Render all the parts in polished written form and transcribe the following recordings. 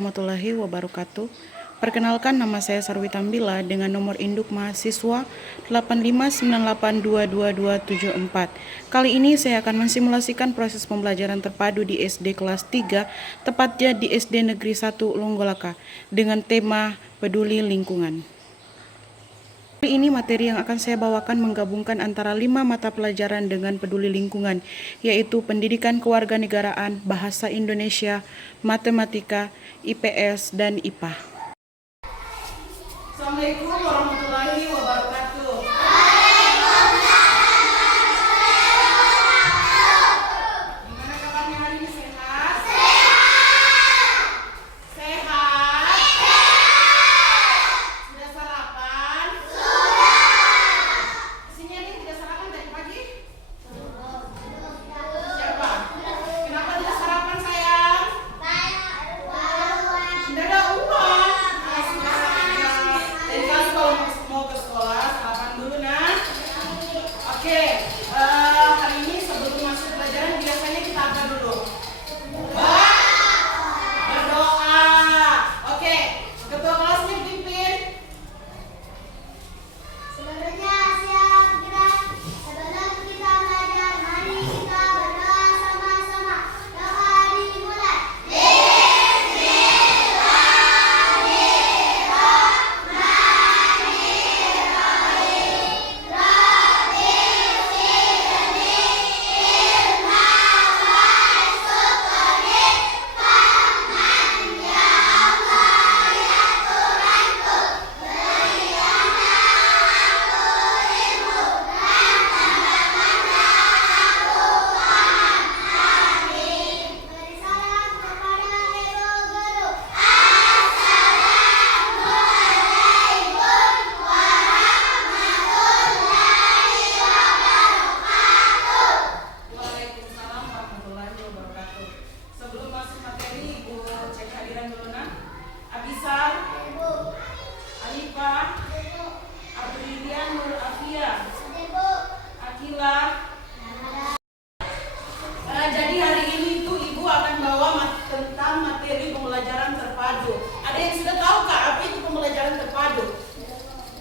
warahmatullahi wabarakatuh. Perkenalkan, nama saya Sarwi Tambila dengan nomor induk mahasiswa 859822274. Kali ini saya akan mensimulasikan proses pembelajaran terpadu di SD kelas 3, tepatnya di SD Negeri 1 Longgolaka, dengan tema peduli lingkungan. Kali ini materi yang akan saya bawakan menggabungkan antara 5 mata pelajaran dengan peduli lingkungan, yaitu pendidikan kewarganegaraan, bahasa Indonesia, matematika, IPS, dan IPA. Assalamualaikum warahmatullahi wabarakatuh. Gimana kabarnya hari ini, sehat? Sehat? Sudah sarapan? Sini ada yang tidak sarapan tadi pagi? Siapa? Kenapa tidak sarapan, sayang? Tidak ada uang. Jadi kalian kalau mau ke sekolah sarapan dulu, nah. Oke, hari ini sebelum masuk pelajaran biasanya kita apa dulu? Berdoa. Oke, ketua kelasnya pimpin. Seluruhnya siap gerak. Sebelum kita belajar, mari kita berdoa sama-sama. Doa dimulai. Beri salam kepada Ibu Guru. Assalamualaikum warahmatullahi wabarakatuh. Waalaikumsalam warahmatullahi wabarakatuh. Sebelum masuk materi, Ibu cek hadiran dulu, nah. Abisar, Alifah, Abrilian Nur Afia, Akila. Jadi hari ini tuh Ibu akan bawa tentang materi pembelajaran terpadu. Ada yang sudah tahu Kak apa itu pembelajaran terpadu?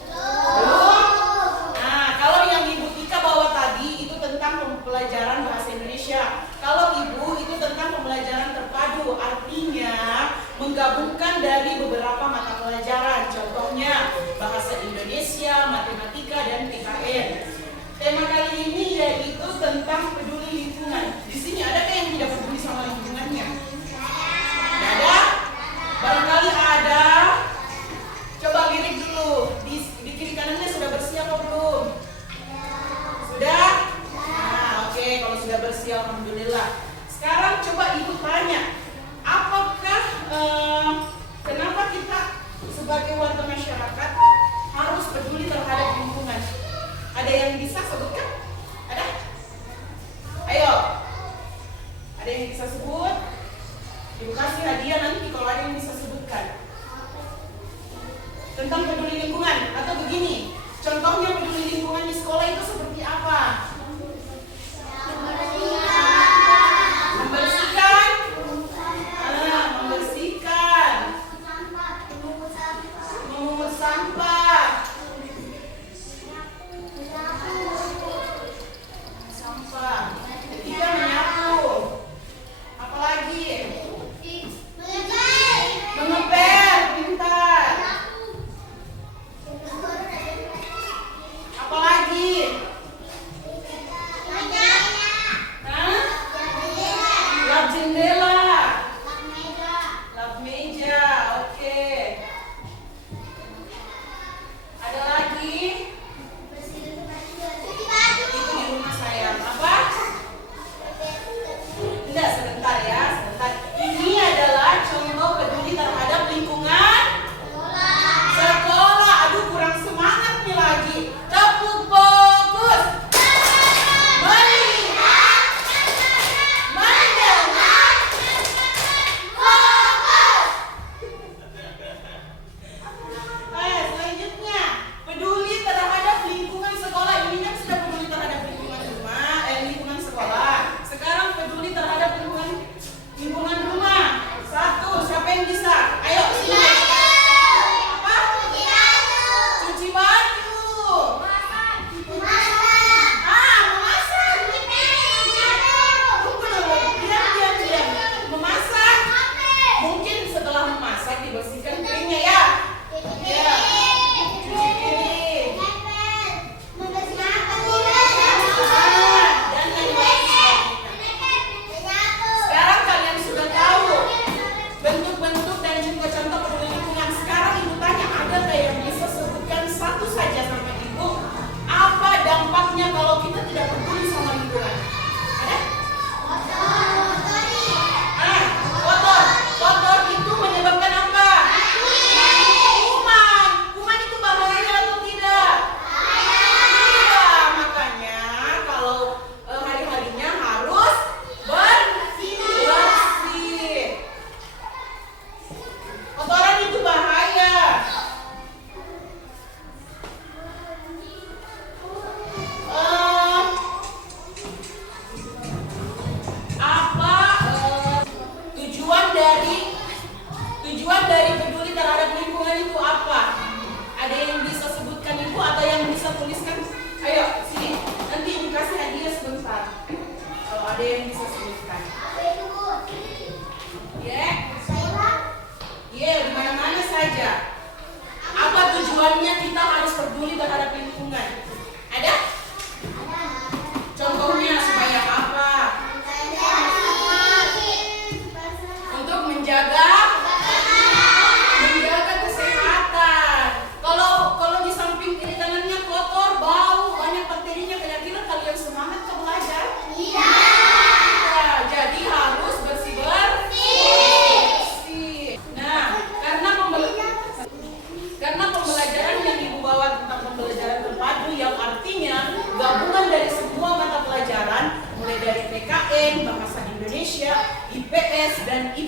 Belum? Nah, kalau yang Ibu Tika bawa tadi itu tentang pembelajaran bahasa Indonesia. Kalau Ibu itu tentang pembelajaran terpadu, artinya menggabungkan dari beberapa mata pelajaran. Contohnya bahasa Indonesia, matematika, dan PKN. Tema kali ini yaitu tentang peduli lingkungan. Di sini adakah yang tidak peduli sama lingkungannya? Tidak ada? Barangkali ada. Coba lirik dulu. Di kiri kanannya sudah bersih apa belum? Sudah? Nah, oke. Kalau sudah bersih, alhamdulillah. Sekarang coba Ibu tanya, apakah kenapa kita sebagai warga masyarakat harus peduli terhadap lingkungan? Ada yang bisa sebutkan? Ada? Ayo. Ada yang bisa sebut? Ibu kasih hadiah nanti kalau ada yang bisa sebutkan. Tentang peduli lingkungan. Atau begini, contohnya peduli lingkungan di sekolah itu seperti apa? Membersihkan? Membersihkan. Memungut sampah. Sampah. Ketiga, menyapu. Apalagi? Mengepel. Pintar. Apalagi?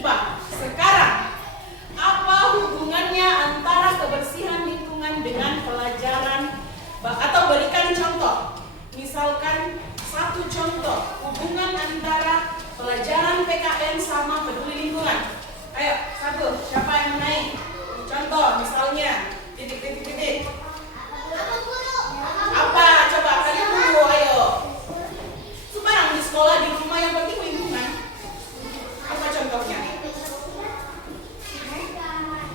IPA. Sekarang, apa hubungannya antara kebersihan lingkungan dengan pelajaran? Atau berikan contoh. Misalkan satu contoh hubungan antara pelajaran PKN sama peduli lingkungan. Ayo, satu. Siapa yang menaik? Contoh, misalnya titik. Apa? Coba kalian dulu, ayo. Sekarang di sekolah, di rumah yang penting lingkungan. Apa contohnya?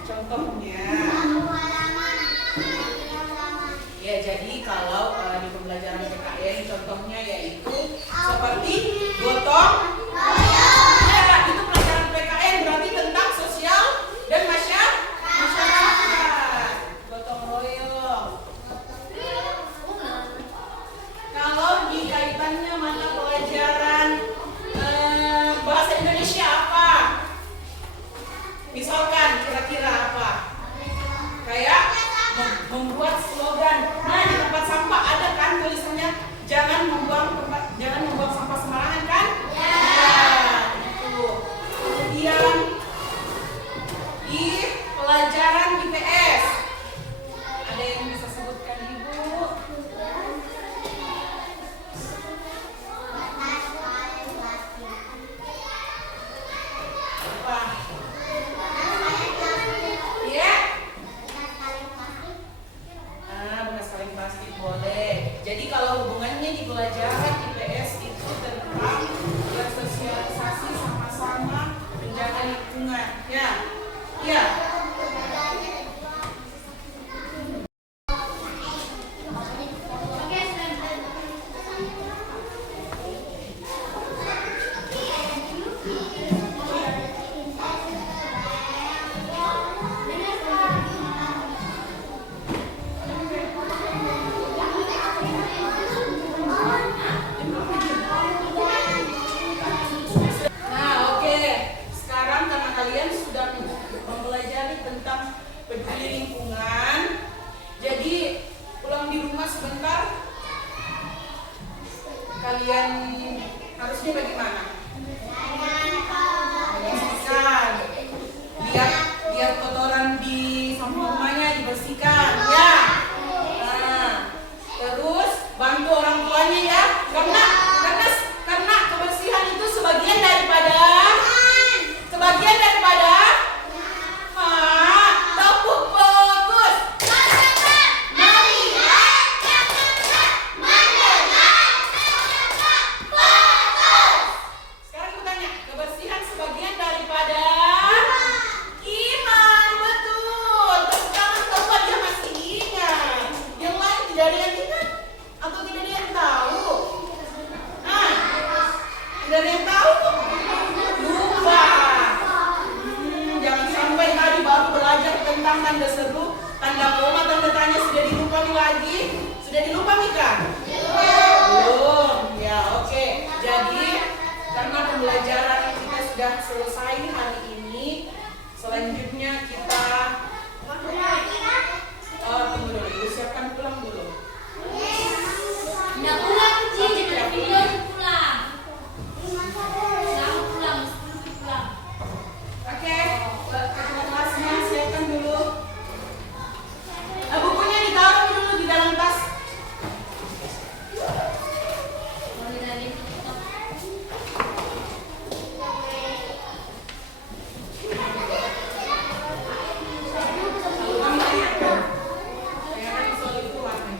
Contohnya. Ya, jadi kalau di pembelajaran PKN contohnya yaitu seperti gotong. Ya, itu pelajaran PKN berarti tentang sosial dan masyarakat. Gotong royong. Kalau dikaitannya mata pelajaran bahasa Indonesia apa? Misalkan kira-kira apa? Kayak membuat slogan. Nah, di tempat sampah ada kan tulisannya jangan membuang sampah sembarangan kan? Ya. Itu. Kemudian di pelajaran IPS ada yang bisa sebutkan Ibu? Apa? Ya? Bekas kaleng plastik boleh. Jadi kalau hubungannya di pelajaran IPS itu tentang bersosialisasi sama-sama menjaga lingkungan. Ya. Ya. Nah, oke. Sekarang karena kalian sudah mempelajari tentang peduli lingkungan, jadi pulang di rumah sebentar kalian harusnya bagaimana? Membersihkan. Biar kotoran di samping rumahnya dibersihkan, ya. Nah, terus bantu orang tuanya ya, karena kebersihan itu sebagian daripada tepuk fokus. Sekarang aku tanya, kebersihan sebagian daripada iman, betul. Tepuk tangan kalau dia masih ingat. Yang lain tidak ada yang ingat atau tidak ada yang tahu? Tidak ada yang tahu? Lupa. Jangan sampai tadi baru belajar tentang tanda seru, tanda koma, tanda tanya sudah dilupa lagi. Sudah dilupa Mika? Belum. Ya, oke. Jadi karena pembelajaran kita sudah selesai hari ini, selanjutnya kita tunggu dulu, siapkan pulang dulu. Nggak pulang, Ci. Jangan pulang. Oke, ketua kelasnya siapkan dulu. Bukunya ditaruh dulu di dalam tas. Lalu kami tanyakan soal itu apa?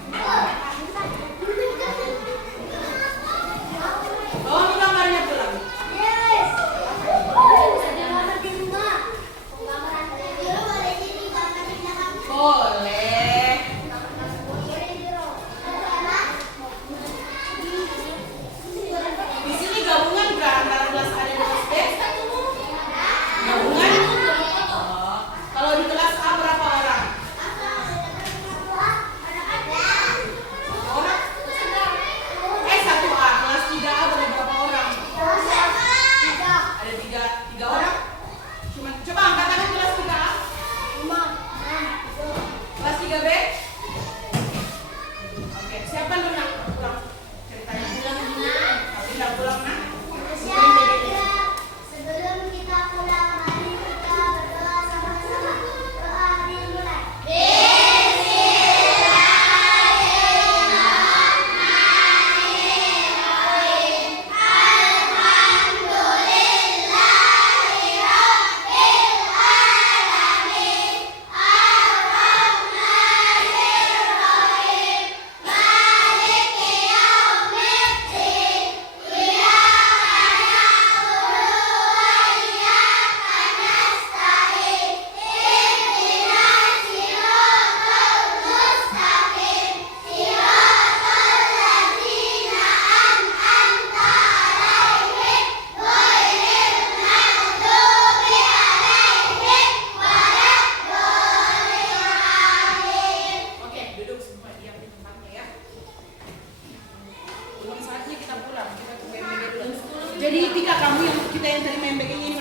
Jadi Tika, kamu yang kita yang terima yang begini